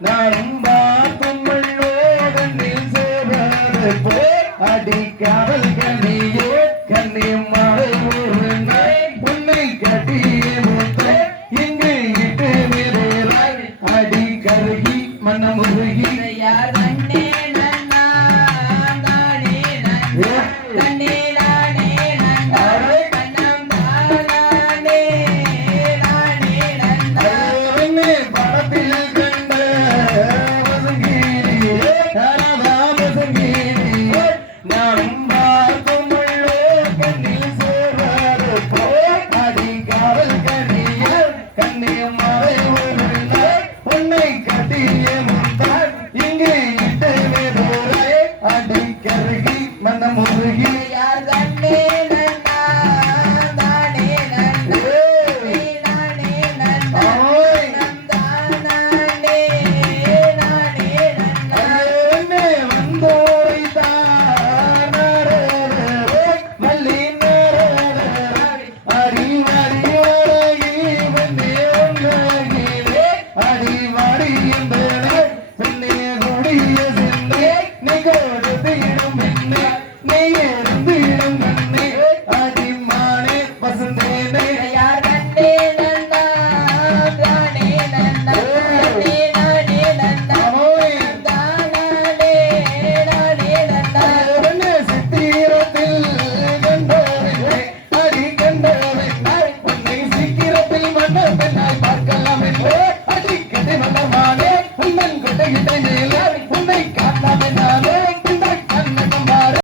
நானும் பார்க்கும் கண்ணில் சேராது போ அடி காவல் கண்ணியே கண்ணி மழை ஒரு உன்னை கட்டியே முத்தை இங்கு இட்டு விரைகிறாய் அடி கருகி மனமுருகி யார் கண்ணே நன்னா தானே நன்னா கண்ணே நானே நன்னா கண்ணம் தானே நானே நன்னா படத்தில் கண்ட வசங்கீரி ராதா வசங்கீரி நானும் பார்க்கும் கண்ணில் சேராது போ அடி காவல் கண்ணிய கண்ணி மறை ஒரு உன்னை கட்டிய